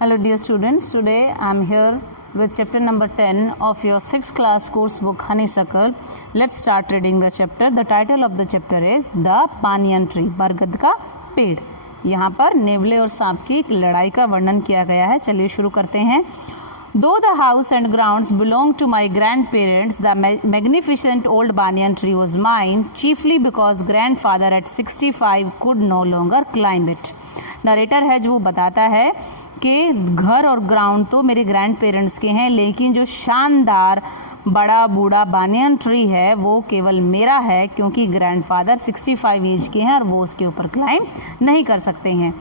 Hello dear students, today I am here with chapter number 10 of your 6th class course book Honeysuckle. Let's start reading the chapter. The title of the chapter is The Banyan Tree, बरगद का पेड़। यहाँ पर नेवले और सांप की एक लड़ाई का वर्णन किया गया है। चलिए शुरू करते हैं। Though the house and grounds belonged to my grandparents, the magnificent old banyan tree was mine, chiefly because grandfather at 65 could no longer climb it. Narrator है जो वो बताता है कि घर और ग्राउंड तो मेरे ग्रैंड पेरेंट्स के हैं, लेकिन जो शानदार बड़ा बूढ़ा बानियन ट्री है वो केवल मेरा है, क्योंकि ग्रैंडफादर 65 एज के हैं और वो उसके ऊपर क्लाइंब नहीं कर सकते हैं।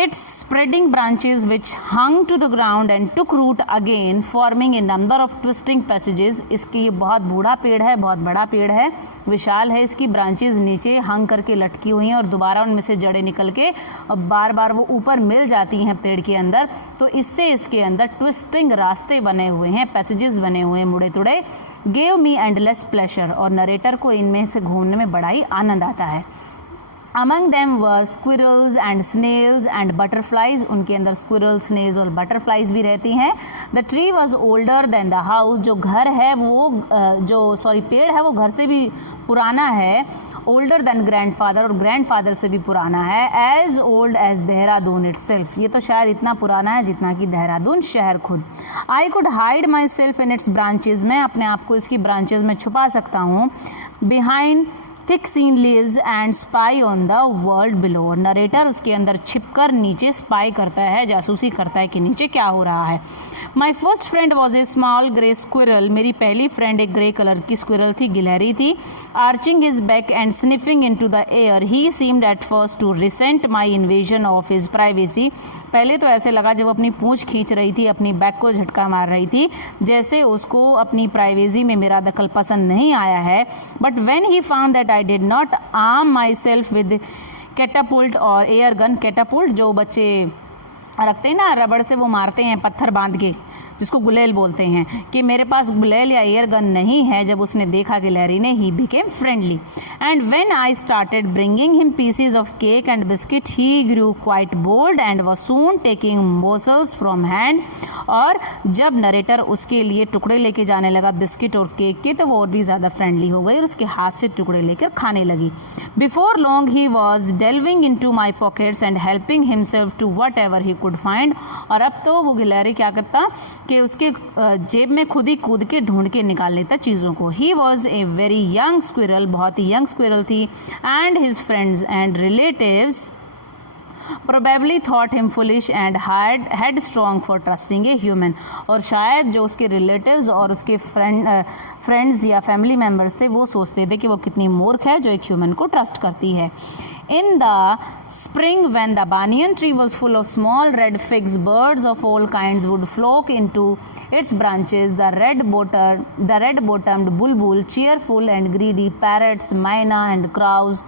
Its spreading branches which hung to the ground and took root again, forming a number of twisting passages. इसकी ये बहुत बूढ़ा पेड़ है, बहुत बड़ा पेड़ है, विशाल है। इसकी ब्रांचेस नीचे हंग करके लटकी हुई हैं और दोबारा उनमें से जड़ें निकल के और बार बार वो ऊपर मिल जाती हैं पेड़ के अंदर। तो इससे इसके अंदर ट्विस्टिंग रास्ते बने हुए हैं, पैसेजेस बने हुए हैं मुड़े तुड़े। गेव मी एंडलेस प्लेजर, और नरेटर को इनमें से घूमने में बड़ा ही आनंद आता है। Among them were squirrels and snails and butterflies. उनके अंदर squirrels, snails और butterflies भी रहती हैं। The tree was older than the house. जो घर है वो पेड़ है वो घर से भी पुराना है। Older than grandfather, और grandfather से भी पुराना है। As old as Dehradun itself. ये तो शायद इतना पुराना है जितना कि देहरादून शहर खुद। I could hide myself in its branches. मैं अपने आप को इसकी branches में छुपा सकता हूँ। Behind thick seen leaves and spy on the world below. Narrator उसके अंदर छिपकर नीचे स्पाई करता है, जासूसी करता है कि नीचे क्या हो रहा है। My first friend was a small grey squirrel. मेरी पहली फ्रेंड एक ग्रे कलर की स्क्विरल थी, गिलहरी थी। Arching his back and sniffing into the air, he seemed at first to resent my invasion of his privacy. पहले तो ऐसे लगा जब अपनी पूंछ खींच रही थी, अपनी बैक को झटका मार रही थी, जैसे उसको अपनी प्राइवेसी में मेरा दखल पसंद नहीं आया है। But when he found that I did not arm myself with catapult or air gun, catapult जो बच्चे रखते हैं ना, रबड़ से वो मारते हैं पत्थर बांध के, जिसको गुलेल बोलते हैं, कि मेरे पास गुलेल या एयर गन नहीं है। जब उसने देखा गिलहरी ने, he became friendly. And when I started bringing him pieces of cake and biscuit, he grew quite bold and was soon taking morsels from hand. और जब नरेटर उसके लिए टुकड़े लेके जाने लगा बिस्किट और केक के, तो वो और भी ज़्यादा फ्रेंडली हो गई और उसके हाथ से टुकड़े लेकर खाने लगी। Before long he was delving into my pockets and helping himself to whatever he could find. और अब तो वो गिलहरी क्या करता कि उसके जेब में खुद ही कूद के ढूंढ के निकाल लेता चीज़ों को। He was a very young squirrel, बहुत ही यंग स्क्विरल थी। And his friends and relatives probably thought him foolish and headstrong for trusting a human. और शायद जो उसके रिलेटिव्स और उसके फ्रेंड्स या फैमिली मेम्बर्स थे वो सोचते थे कि वो कितनी मूर्ख है जो एक ह्यूमन को ट्रस्ट करती है। In the spring, when the banyan tree was full of small red figs, birds of all kinds would flock into its branches. The red-bottomed bulbul, cheerful and greedy, parrots, myna and crows,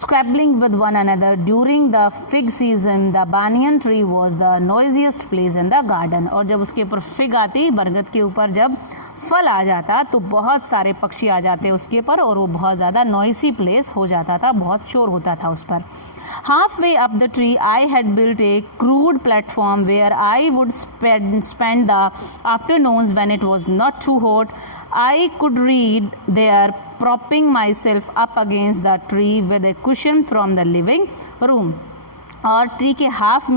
squabbling with one another. During the fig season, the banyan tree was the noisiest place in the garden. और जब उसके ऊपर fig आती, बरगद के ऊपर जब फल आ जाता, तो बहुत सारे पक्षी आ जाते उसके ऊपर और वो बहुत ज़्यादा नॉइसी प्लेस हो जाता था, बहुत शोर होता था उस पर। Halfway up the tree, I had built a crude platform where I would spend the afternoons when it was not too hot. I could read there, propping myself up against the tree with a cushion from the living room. और tree के half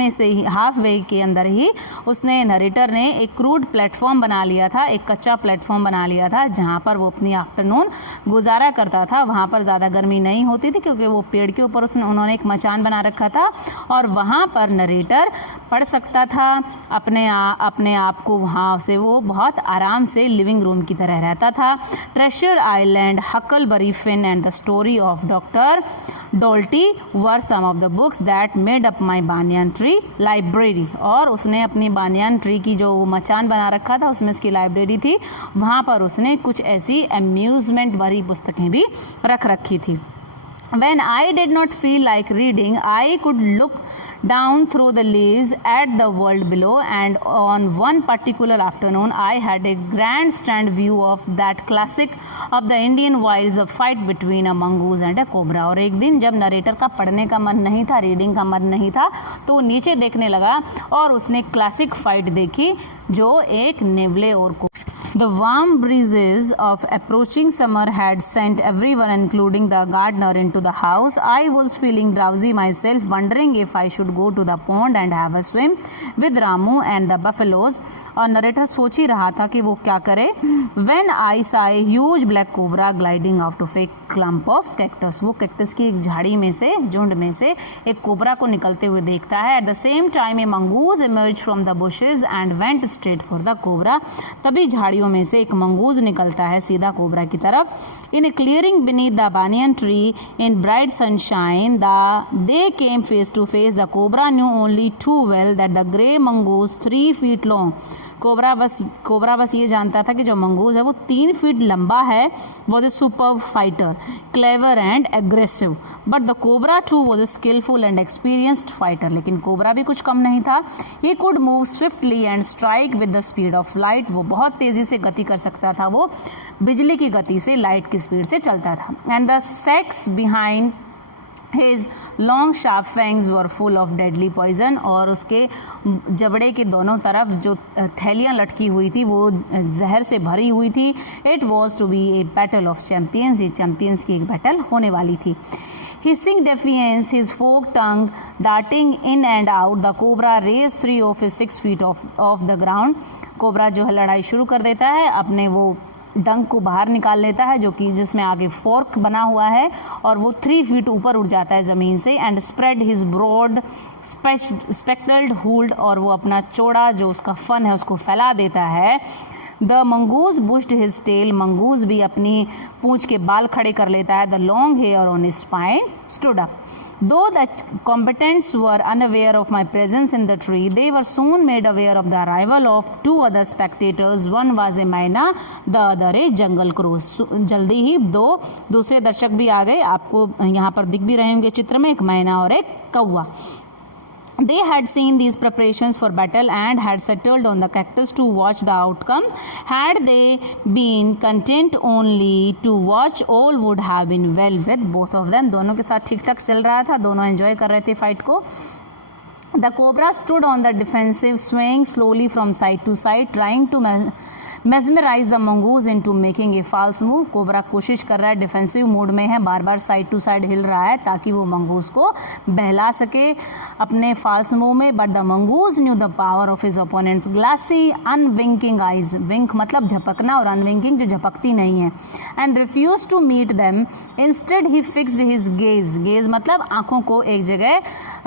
way के अंदर ही उसने, narrator ने एक crude platform बना लिया था, एक कच्चा प्लेटफॉर्म बना लिया था जहाँ पर वो अपनी आफ्टरनून गुजारा करता था। वहाँ पर ज़्यादा गर्मी नहीं होती थी क्योंकि वो पेड़ के ऊपर उन्होंने एक मचान बना रखा था और वहाँ पर नरेटर पढ़ सकता था अपने आप को। वहाँ से वो बहुत आराम से लिविंग रूम की तरह रहता था। Treasure island, Huckleberry Finn and the story of doctor Dolittle were some of the books that made up my banyan tree library. और उसने अपनी बानियन ट्री की जो मचान बना रखा था उसमें उसकी लाइब्रेरी थी, वहाँ पर उसने कुछ ऐसी अम्यूज़मेंट भरी पुस्तकें भी रख रखी थी। When I did not feel like reading, I could look down through the leaves at the world below, and on one particular afternoon I had a grandstand view of that classic of the Indian wilds, a fight between a mongoose and a cobra. और एक दिन जब narrator का पढ़ने का मन नहीं था, रीडिंग का मन नहीं था, तो वो नीचे देखने लगा और उसने क्लासिक फाइट देखी जो एक नेवले और The warm breezes of approaching summer had sent everyone, including the gardener, into the house. I was feeling drowsy myself, wondering if I should go to the pond and have a swim with Ramu and the buffaloes. और narrator सोच ही रहा था कि वो क्या करे. When I saw a huge black cobra gliding out of a clump of cactus. वो cactus की एक झाड़ी में से, झुंड में से एक कोबरा को निकलते हुए देखता है. At the same time a mongoose emerged from the bushes and went straight for the cobra. तभी झाड़ियों में से एक मंगूज निकलता है सीधा कोबरा की तरफ. In a clearing beneath the banyan tree in bright sunshine, they came face to face. The cobra knew only too well that the grey mongoose 3 feet long. Cobra बस ये जानता था कि जो मंगूज है वो 3 फीट लंबा है. Was a super fighter, clever and aggressive. But the cobra too was a skilful and experienced fighter. लेकिन कोबरा भी कुछ कम नहीं था. He could move swiftly and strike with the speed of light. वो बहुत तेजी से गति कर सकता था. वो बिजली की गति से, लाइट की स्पीड से चलता था. And the sex behind His long sharp fangs were full of deadly poison. और उसके जबड़े के दोनों तरफ जो थैलियाँ लटकी हुई थी वो जहर से भरी हुई थी. It was to be a battle of champions. ये चैंपियंस की एक बैटल होने वाली थी. Hissing defiance, his forked tongue darting in and out, the cobra raised 3 of his 6 feet off the ground. Cobra जो है लड़ाई शुरू कर देता है, अपने वो डंक को बाहर निकाल लेता है जो कि जिसमें आगे फोर्क बना हुआ है, और वो 3 फीट ऊपर उठ जाता है ज़मीन से. And spread his broad spectacled hood. और वो अपना चौड़ा जो उसका फन है उसको फैला देता है. The mongoose bushed his tail. Mongoose भी अपनी पूंछ के बाल खड़े कर लेता है. The long hair on his spine stood up. Though the combatants were unaware of my presence in the tree, they were soon made aware of the arrival of 2 other spectators. One was a myna, the other a jungle crow. जल्दी ही 2 दूसरे दर्शक भी आ गए. आपको यहाँ पर दिख भी रहे होंगे चित्र में, एक मैना और एक कौवा. They had seen these preparations for battle and had settled on the cactus to watch the outcome. Had they been content only to watch, all would have been well with both of them. दोनों के साथ ठीक ठाक चल रहा था, दोनों enjoy कर रहे थे फाइट को. The cobra stood on the defensive, swaying slowly from side to side, trying to mesmerize the mongoose into making a false move. Cobra कोशिश कर रहा है, डिफेंसिव मोड में है, बार बार साइड टू साइड हिल रहा है ताकि वो मंगूस को बहला सके अपने फाल्स मूव में. But the mongoose knew the power of his opponents. Glassy unwinking eyes. Wink मतलब झपकना और अनविंकिंग जो झपकती नहीं है. And refuse to meet them. Instead he fixed his gaze. Gaze मतलब आंखों को एक जगह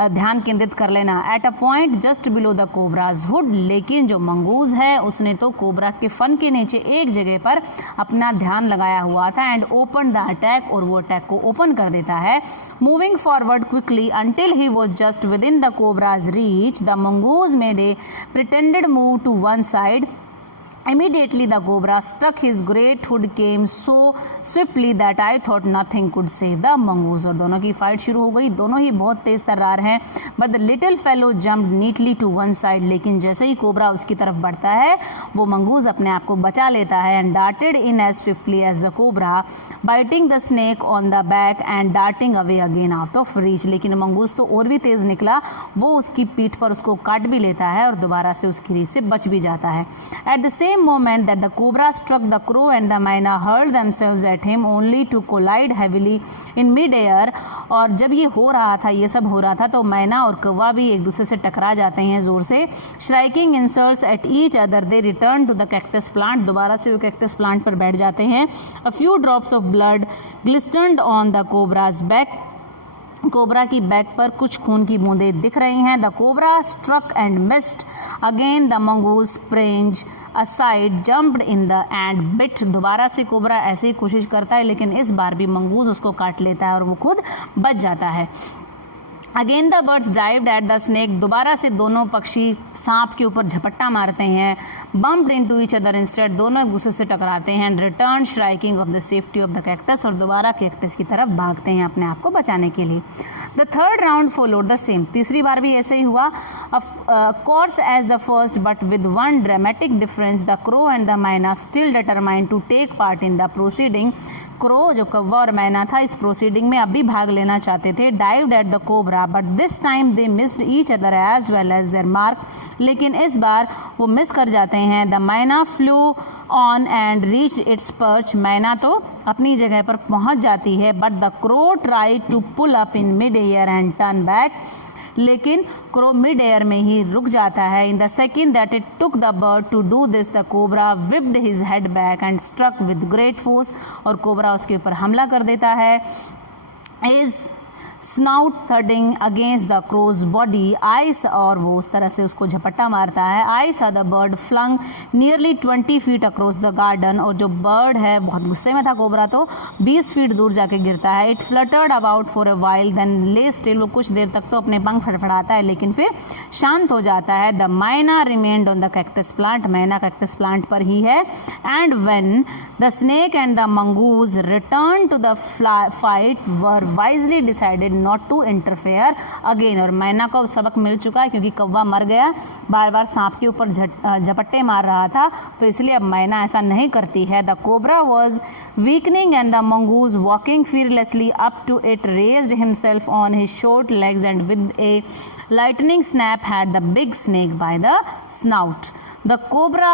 ध्यान केंद्रित कर लेना. At a point just below the cobras hood. लेकिन जो मंगूस है उसने तो कोबरा के फन के नीचे एक जगह पर अपना ध्यान लगाया हुआ था. And open the attack. और वो अटैक को ओपन कर देता है. Moving forward quickly until he was just within the cobra's reach. The mongoose made a pretended move to one side. Immediately the cobra struck. His great hood came so swiftly that I thought nothing could save the mongoose. और दोनों की fight शुरू हो गई. दोनों ही बहुत तेज तर्रार हैं. But the little fellow jumped neatly to one side. लेकिन जैसे ही कोबरा उसकी तरफ बढ़ता है वो मंगूस अपने आप को बचा लेता है. And darted in as swiftly as the cobra, biting the snake on the back and darting away again out of reach. लेकिन मंगूस तो और भी तेज निकला. वो उसकी पीठ पर उसको काट भी लेता है और दोबारा से उसकी रीच से बच भी जाता है. At the same moment that the cobra struck, the crow and the myna hurled themselves at him only to collide heavily in mid-air. और जब ये हो रहा था, ये सब हो रहा था, तो मैना और कौवा भी एक दूसरे से टकरा जाते हैं जोर से. Striking insults at each other, they return to the cactus plant. दोबारा से वो कैक्टस प्लांट पर बैठ जाते हैं. A few drops of blood glistened on the cobra's back. Cobra की बैक पर कुछ खून की बूंदें दिख रही हैं. The cobra struck and missed again. The mongoose springs aside, jumped in the and bit. दोबारा से कोबरा ऐसे ही कोशिश करता है लेकिन इस बार भी मंगूस उसको काट लेता है और वो खुद बच जाता है. Again the birds dived at the snake, दोबारा से दोनों पक्षी सांप के ऊपर झपट्टा मारते हैं. Bumped into each other instead, दोनों एक दूसरे से टकराते हैं. Return shrieking of the safety of the cactus, और दोबारा कैक्टस की तरफ भागते हैं अपने आप को बचाने के लिए. The third round followed the same, तीसरी बार भी ऐसे ही हुआ. Course as the first but with one dramatic difference, the crow and the myna still determined to take part in the proceeding. Crow जो कौवा और मैना था इस प्रोसीडिंग में अभी भाग लेना चाहते थे. Dived at the cobra but this time they missed each other as well as their mark, लेकिन इस बार वो मिस कर जाते हैं. The myna flew on and reach its perch, myna तो अपनी जगह पर पहुंच जाती है. But the crow try to pull up in mid air and turn back, लेकिन क्रो मिड एयर में ही रुक जाता है. In the second that it took the bird to do this, the cobra whipped his head back and struck with great force, और cobra उसके ऊपर हमला कर देता है. Is snout thudding against the crow's body, eyes, और वो उस तरह से उसको झपट्टा मारता है. I saw the bird flung nearly 20 feet across the garden, और जो बर्ड है बहुत गुस्से में था कोबरा, तो 20 फीट दूर जाके गिरता है. It fluttered about for a while then lay still, वो कुछ देर तक तो अपने पंख फड़फड़ाता है लेकिन फिर शांत हो जाता है. The myna remained on the cactus plant, myna cactus plant पर ही है. And when the snake and the mongoose return to the fight were wisely decided not to interfere again, और मैना को सबक मिल चुका है क्योंकि कौवा मर गया, बार बार सांप के ऊपर झपट्टे मार रहा था, तो इसलिए अब मैना ऐसा नहीं करती है. The cobra was weakening and the mongoose walking fearlessly up to it raised himself on his short legs and with a lightning snap had the big snake by the snout. The cobra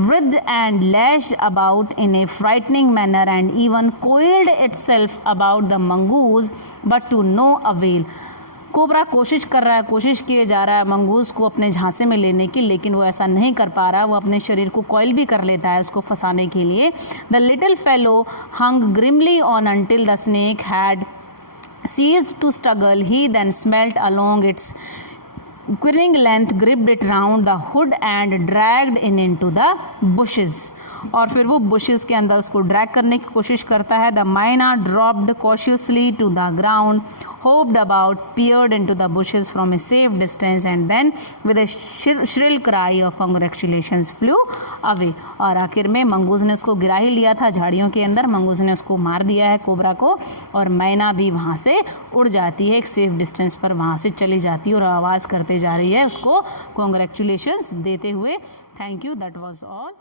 writhed and lashed about in a frightening manner and even coiled itself about the mongoose, but to no avail. Cobra कोशिश कर रहा है, कोशिश किए जा रहा है mongoose को अपने झांसे में लेने की, लेकिन वो ऐसा नहीं कर पा रहा. वो अपने शरीर को कॉइल भी कर लेता है उसको फंसाने के लिए. The little fellow hung grimly on until the snake had ceased to struggle. He then smelt along its quivering length, gripped it round the hood and dragged it into the bushes. और फिर वो bushes के अंदर उसको drag करने की कोशिश करता है. The myna dropped cautiously to the ground, hopped about, peered into the bushes from a safe distance and then with a shrill cry of congratulations flew away. और आखिर में मंगूज ने उसको गिरा ही लिया था झाड़ियों के अंदर, मंगूज ने उसको मार दिया है कोबरा को, और मैना भी वहाँ से उड़ जाती है, एक सेफ डिस्टेंस पर वहाँ से चली जाती है और आवाज़ करते जा रही है उसको कांग्रेचुलेशंस देते हुए. Thank you, that was all.